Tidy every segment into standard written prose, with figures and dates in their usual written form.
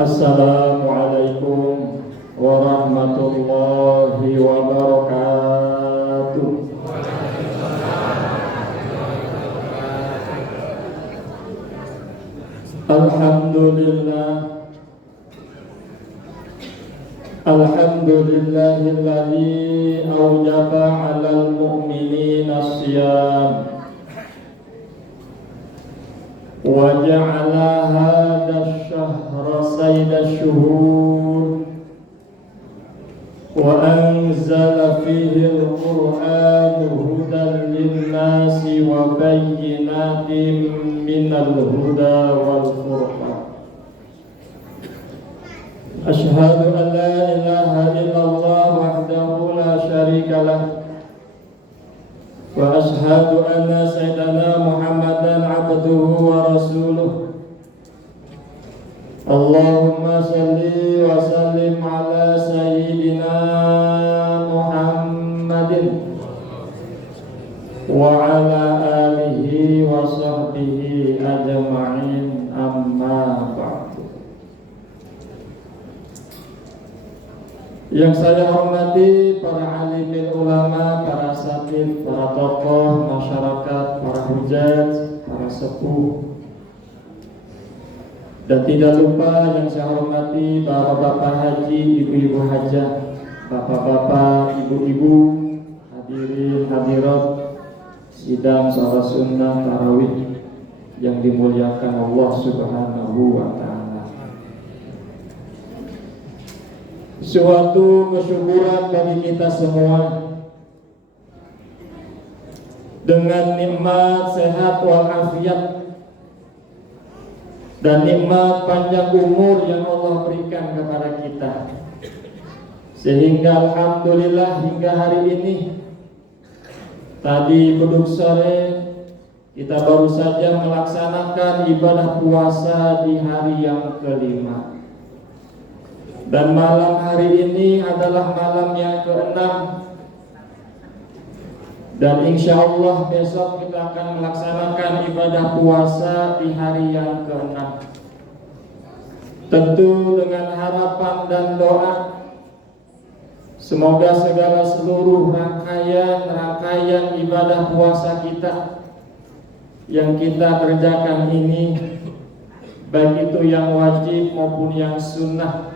Assalamualaikum warahmatullahi wabarakatuh. Alhamdulillah, alhamdulillahilladzi awjaba 'alal mu'minina as-siyam wa ja'ala hadha ash-shahra sayda ash-shuhur wa anzala fihi al-Qur'ana hudan lin-nasi wa bayyinatin minal huda wal furqan. Asyhadu an la ilaha illallah wahdahu la syarika lah wa asyhadu anna sayyidana Muhammadan abduhu wa rasuluh. Allahumma salli wa sallim ala sayyidina Muhammadin wa ala alihi wa sahbihi ajma'in, amma ba'du. Yang saya hormati para alimil ulama, para asatidz, para tokoh masyarakat, para hujjaj, para sepuh, dan tidak lupa yang saya hormati bapak-bapak haji, ibu-ibu hajah, bapak-bapak, ibu-ibu, hadirin hadirat sidang salat sunnah tarawih yang dimuliakan Allah Subhanahu wa ta'ala. Suatu kesyukuran bagi kita semua dengan nikmat sehat walafiat dan nikmat panjang umur yang Allah berikan kepada kita, sehingga alhamdulillah hingga hari ini, tadi beduk sore kita baru saja melaksanakan ibadah puasa di hari yang kelima. Dan malam hari ini adalah malam yang keenam. Dan insya Allah besok kita akan melaksanakan ibadah puasa di hari yang keenam. Tentu dengan harapan dan doa, semoga segala seluruh rangkaian ibadah puasa kita yang kita kerjakan ini, baik itu yang wajib maupun yang sunnah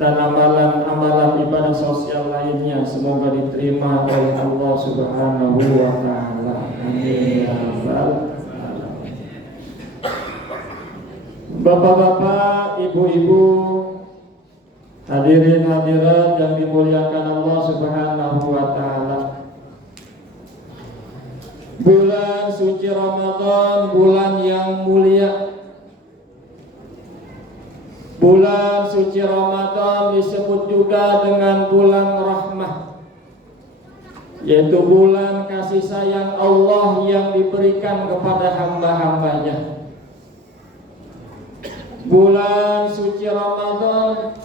dan amalan-amalan ibadah sosial lainnya, semoga diterima oleh Allah Subhanahu wa ta'ala. Amin ya rabbal alamin. Bapak-bapak, ibu-ibu, hadirin hadirat yang dimuliakan Allah Subhanahu wa ta'ala. Bulan suci Ramadan, bulan yang mulia. Bulan suci Ramadan disebut juga dengan bulan rahmah, yaitu bulan kasih sayang Allah yang diberikan kepada hamba-hambanya. Bulan suci Ramadan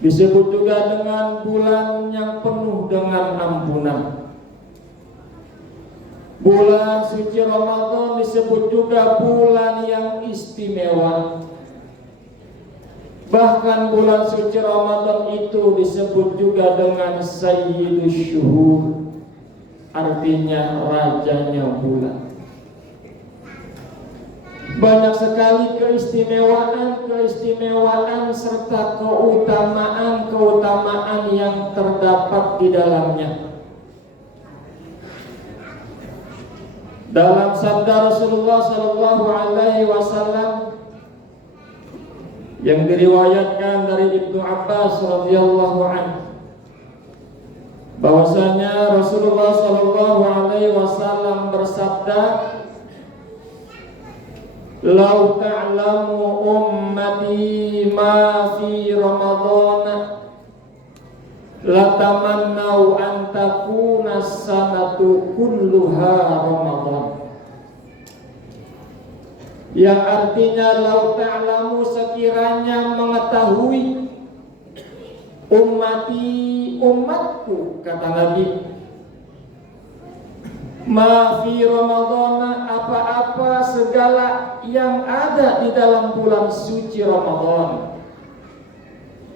disebut juga dengan bulan yang penuh dengan ampunan. Bulan suci Ramadan disebut juga bulan yang istimewa. Bahkan bulan suci Ramadan itu disebut juga dengan Sayyidus Syuhur, artinya rajanya bulan. Banyak sekali keistimewaan serta keutamaan yang terdapat di dalamnya. Dalam sabda Rasulullah sallallahu alaihi wasallam yang diriwayatkan dari Ibnu Abbas radhiyallahu anhu, bahwasanya Rasulullah sallallahu alaihi wasallam bersabda, "Lau ta'lamu ummati ma fi Ramadhan latamannau an takuna sanatu kulluha Ramadan." Yang artinya, lau ta'lamu, sekiranya mengetahui, ummati, umatku, kata Nabi, Ma fi Ramadhan, apa-apa segala yang ada di dalam bulan suci Ramadan.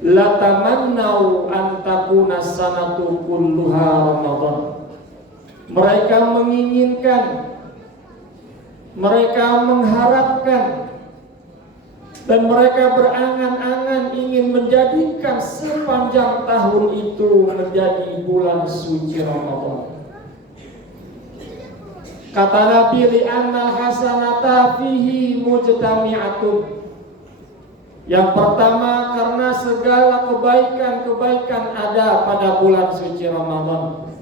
La tamannau an takuna sanatu kulluha Ramadan. Mereka menginginkan, mereka mengharapkan, dan mereka berangan-angan ingin menjadikan sepanjang tahun itu menjadi bulan suci Ramadan. Kata Nabi, li'annal hasanata fihi mujtami'atun. Yang pertama, karena segala kebaikan-kebaikan ada pada bulan suci Ramadan.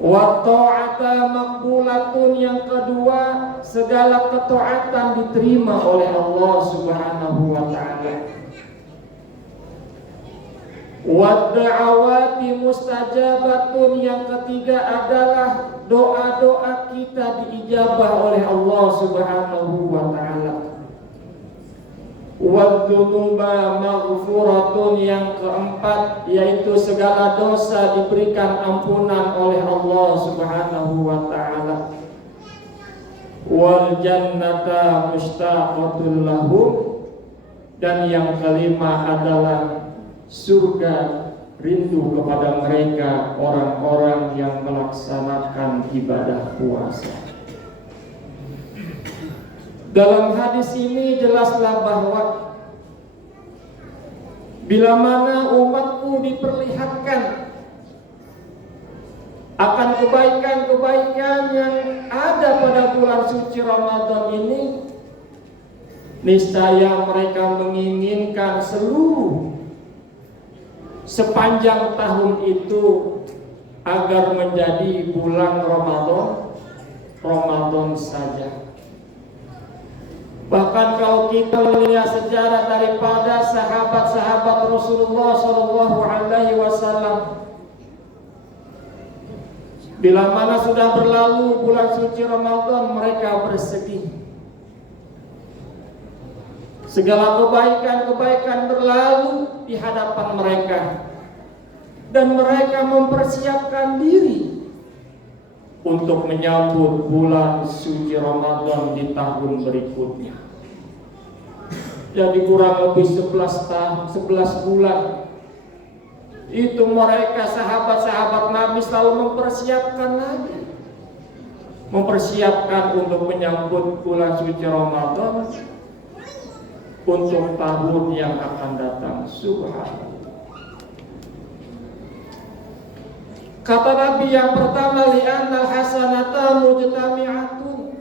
Wa ta'ata maqbulatun. Yang kedua, segala ketaatan diterima oleh Allah Subhanahu wa ta'ala. Wa da'awati mustajabatun. Yang ketiga adalah doa-doa kita diijabah oleh Allah Subhanahu wa ta'ala. Wa dzunuba maghfuratun. Yang keempat, yaitu segala dosa diberikan ampunan oleh Allah Subhanahu wa ta'ala. Wal jannata mustaqatul lahum. Dan yang kelima adalah surga rindu kepada mereka, orang-orang yang melaksanakan ibadah puasa. Dalam hadis ini jelaslah bahwa bila mana umatku diperlihatkan akan kebaikan-kebaikan yang ada pada bulan suci Ramadan ini, niscaya mereka menginginkan sepanjang tahun itu agar menjadi bulan Ramadan saja. Bahkan kalau kita melihat sejarah daripada sahabat-sahabat Rasulullah Shallallahu Alaihi Wasallam, bila mana sudah berlalu bulan suci Ramadan, mereka bersedih. Segala kebaikan-kebaikan berlalu di hadapan mereka, dan mereka mempersiapkan diri untuk menyambut bulan suci Ramadan di tahun berikutnya. Jadi kurang lebih 11 bulan itu mereka sahabat-sahabat Nabi selalu mempersiapkan lagi, mempersiapkan untuk menyambut bulan suci Ramadan untuk tahun yang akan datang. Subhanallah. Kata Nabi yang pertama, li'annal hasanata mujtami'atun.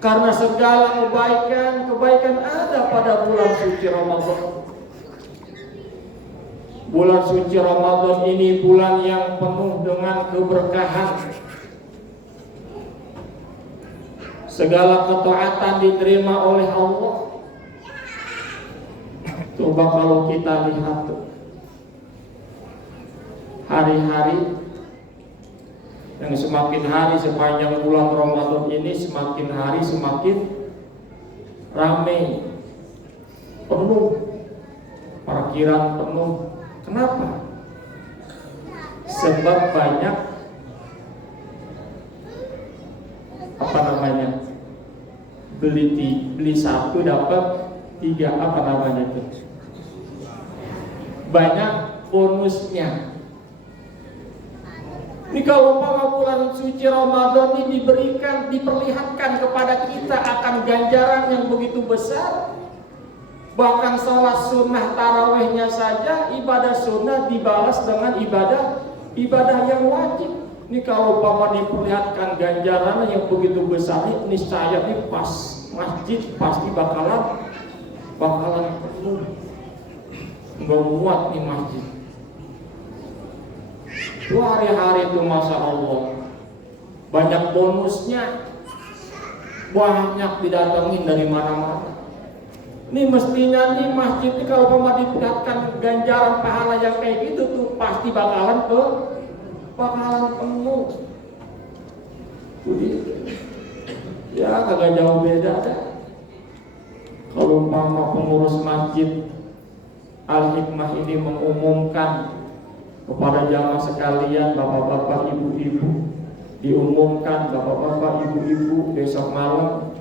Karena segala kebaikan ada pada bulan suci Ramadan. Bulan suci Ramadan ini bulan yang penuh dengan keberkahan. Segala ketaatan diterima oleh Allah. Coba kalau kita lihat tuh, hari-hari yang semakin hari sepanjang bulan Ramadan ini, semakin hari semakin ramai, penuh, parkiran penuh. Kenapa? Sebab banyak beli satu dapat 3 itu. Banyak bonusnya. Ini kalau umpama bulan suci Ramadan ini diperlihatkan kepada kita akan ganjaran yang begitu besar. Bahkan sholat sunnah tarawihnya saja, ibadah sunnah dibalas dengan ibadah yang wajib. Ini kalau umpama diperlihatkan ganjaran yang begitu besar, ini saya nih pas masjid pasti bakalan penuh. Nggak muat nih masjid. Hari-hari itu Masya Allah banyak bonusnya, banyak didatengin dari mana-mana. Ini mestinya nih masjid ini kalau mau diperlihatkan ganjaran pahala yang kayak gitu tuh pasti bakalan penuh. Jadi ya kagak jauh beda dah. Kalau umpama pengurus masjid Al-Hikmah ini mengumumkan kepada jamaah sekalian, bapak-bapak, ibu-ibu, diumumkan bapak-bapak, ibu-ibu besok malam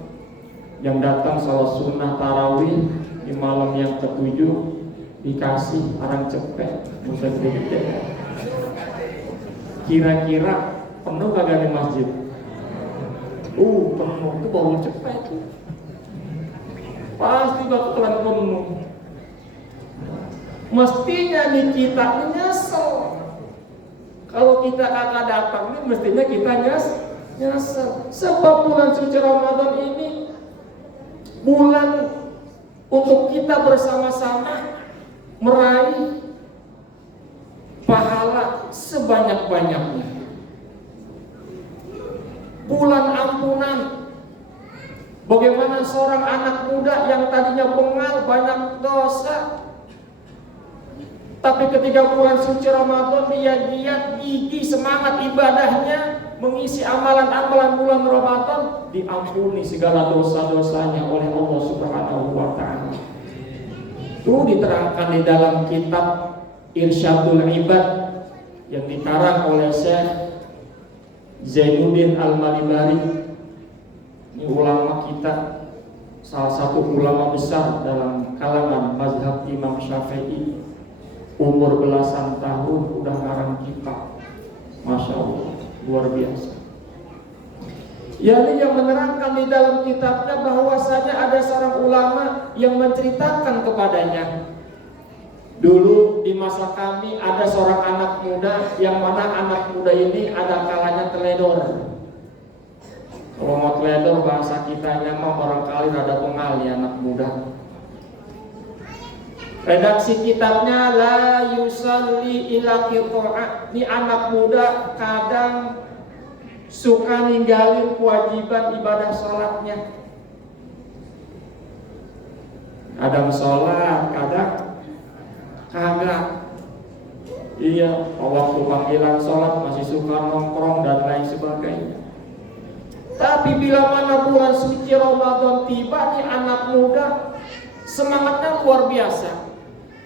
yang datang sholat sunnah tarawih di malam yang ke-7 dikasih arang cepet gede. Kira-kira penuh kagak di masjid? Penuh itu baru cepet itu. Pasti bakalan penuh. Mestinya nih kita nyesel. Kalau kita kagak datang nih mestinya kita nyesel. Sebab bulan suci Ramadan ini bulan untuk kita bersama-sama meraih pahala sebanyak-banyaknya. Bulan ampunan. Bagaimana seorang anak muda yang tadinya bengal banyak dosa, tapi ketika bulan suci Ramadan dia giat, gigih, semangat ibadahnya, mengisi amalan-amalan bulan Ramadan, diampuni segala dosa-dosanya oleh Allah Subhanahu wa Ta'ala. Itu diterangkan di dalam kitab Irsyadul Ibad yang dikarang oleh Syekh Zainuddin Al-Malibari. Ini ulama kita, salah satu ulama besar dalam kalangan mazhab Imam Syafi'i. Umur belasan tahun udah ngarang kitab, Masya Allah, luar biasa. Yani yang menerangkan di dalam kitabnya bahwasanya ada seorang ulama yang menceritakan kepadanya, dulu di masa kami ada seorang anak muda, yang mana anak muda ini ada kalanya teledor. Kalau mau teledor bahasa kitanya mah barangkali rada pengal ya anak muda. Redaksi kitabnya la yusalli ila qita'ah. Ini anak muda kadang suka ninggalin kewajiban ibadah sholatnya. Kadang sholat, kadang kagak. Iya, waktu panggilan sholat masih suka nongkrong dan lain sebagainya. Tapi bila mana bulan suci Ramadan tiba, nih anak muda semangatnya luar biasa,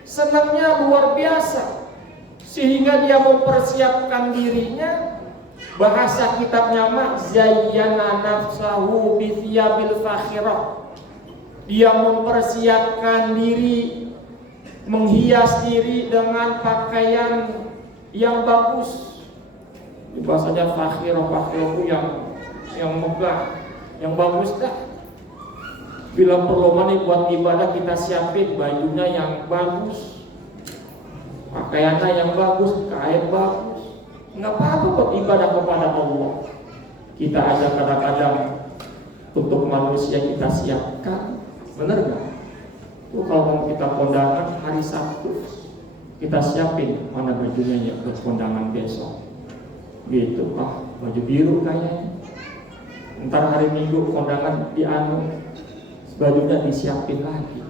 senangnya luar biasa, sehingga dia mempersiapkan dirinya. Bahasa kitabnya mah zayyana nafsahu bi thiyabil fakhirah. Dia mempersiapkan diri, menghias diri dengan pakaian yang bagus. Bahasanya fakhirah itu yang megah, yang bagus dah. Bila perlu nih buat ibadah kita siapin bajunya yang bagus, pakaiannya yang bagus, kain bagus. Nggak apa-apa buat ibadah kepada Allah. Kita aja kadang-kadang untuk manusia kita siapkan, bener nggak? Tuh kalau mau kita kondangan hari Sabtu, kita siapin mana bajunya ya buat kondangan besok. Gitu, baju biru kayaknya. Ntar hari Minggu kondangan di bajunya disiapin lagi.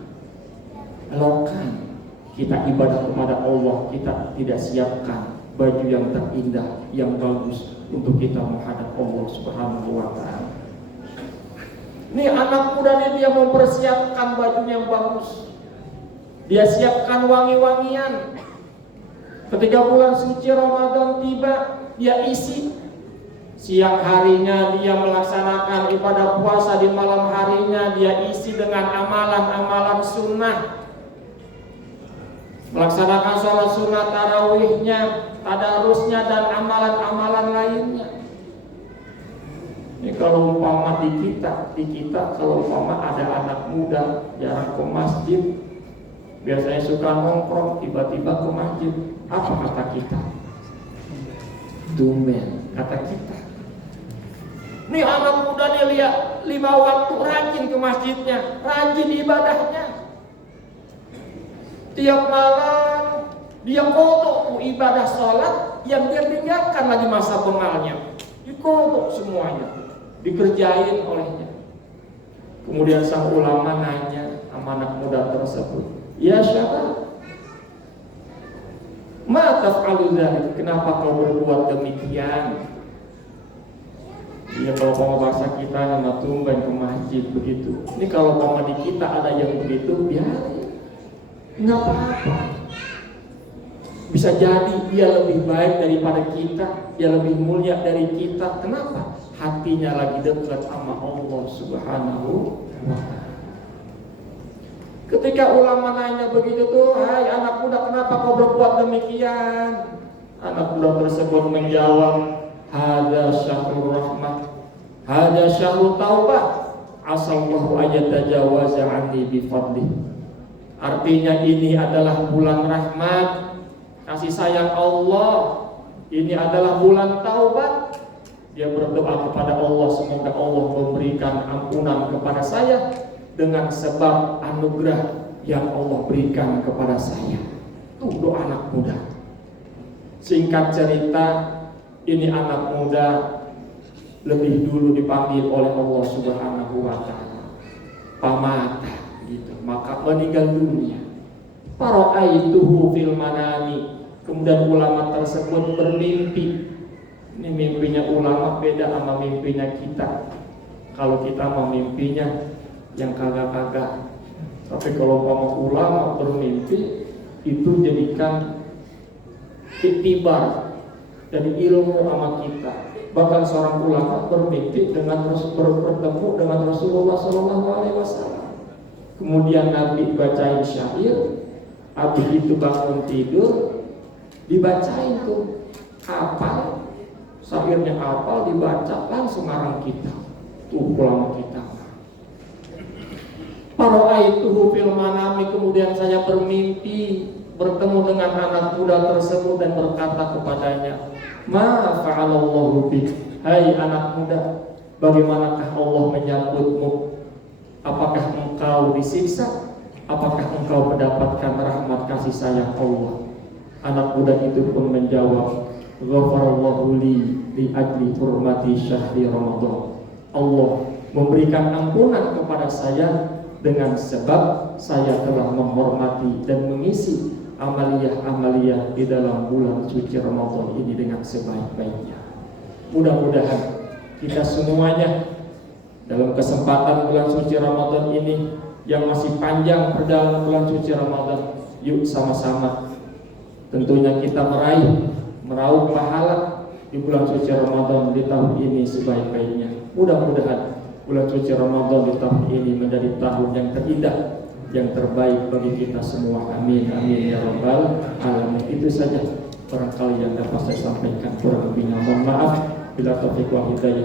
Lokan kita ibadah kepada Allah, kita tidak siapkan baju yang terindah, yang bagus untuk kita menghadap Allah Subhanahu wa Ta'ala. Nih anak muda ini dia mempersiapkan bajunya yang bagus. Dia siapkan wangi-wangian. Ketika bulan suci Ramadan tiba, dia isi. Siang harinya dia melaksanakan ibadah puasa, di malam harinya dia isi dengan amalan-amalan sunnah. Melaksanakan sholat sunnah tarawihnya, tadarusnya, dan amalan-amalan lainnya. Ini kalau umpama di kita kalau umpama ada anak muda jarang ke masjid, biasanya suka nongkrong, tiba-tiba ke masjid, apa kata kita? Tumben, kata kita. Nih anak muda nih lihat 5 waktu rajin ke masjidnya, rajin ibadahnya. Tiap malam dia kodok ibadah sholat yang dia tinggalkan lagi masa bengalnya, dikodok semuanya, dikerjain olehnya. Kemudian sang ulama nanya sama anak muda tersebut, ya syabab, ma taf'alu dzalik, kenapa kau berbuat demikian? Ya kalau mau bahasa kita nama tumben ke masjid begitu. Ini kalau mau di kita ada yang begitu, biarin, nggak apa-apa. Bisa jadi dia lebih baik daripada kita, dia lebih mulia dari kita. Kenapa? Hatinya lagi dekat sama Allah Subhanahu wa ta'ala. Ketika ulama nanya begitu tuh, hai anak muda, kenapa kau berbuat demikian? Anak muda tersebut menjawab, hada syahrul rahmah, hada syahrul taubah, asallahu ayatajawaza anni bifadlih. Artinya ini adalah bulan rahmat, kasih sayang Allah. Ini adalah bulan taubat. Dia berdoa kepada Allah, semoga Allah memberikan ampunan kepada saya dengan sebab anugerah yang Allah berikan kepada saya. Itu doa anak muda. Singkat cerita, ini anak muda lebih dulu dipanggil oleh Allah Subhanahu wa ta'ala pamata gitu, maka meninggal dunia. Fara'aituhu fil manami. Kemudian ulama tersebut bermimpi. Ini mimpinya ulama beda sama mimpinya kita. Kalau kita mau mimpinya yang kagak-kagak. Tapi kalau ulama bermimpi, itu jadikan iktibar dari ilmu sama kita. Bahkan seorang ulama bermimpi dengan bertemu dengan Rasulullah SAW. Kemudian Nabi bacain syair, habis itu bangun tidur, dibacain tuh hafal, syairnya hafal, dibaca langsung ngarang kita. Tuh ulama kita. Fara'aituhu fil manami, kemudian saya bermimpi bertemu dengan anak muda tersebut dan berkata kepadanya, ma fa'alallahu bik, hai anak muda, bagaimanakah Allah menyambutmu? Apakah engkau disiksa? Apakah engkau mendapatkan rahmat kasih sayang Allah? Anak muda itu pun menjawab, ghafarallahu li ajli hurmati syahri Ramadan. Allah memberikan ampunan kepada saya dengan sebab saya telah menghormati dan mengisi amaliyah-amaliyah di dalam bulan suci Ramadan ini dengan sebaik-baiknya. Mudah-mudahan kita semuanya dalam kesempatan bulan suci Ramadan ini yang masih panjang perjalanan bulan suci Ramadan, yuk sama-sama tentunya kita meraup pahala di bulan suci Ramadan di tahun ini sebaik-baiknya. Mudah-mudahan bulan suci Ramadan di tahun ini menjadi tahun yang terindah, yang terbaik bagi kita semua. Amin, amin ya rabbal alamin. Itu saja barangkali yang dapat saya sampaikan, kurang lebihnya mohon maaf. Bila taufiq wal hidayah.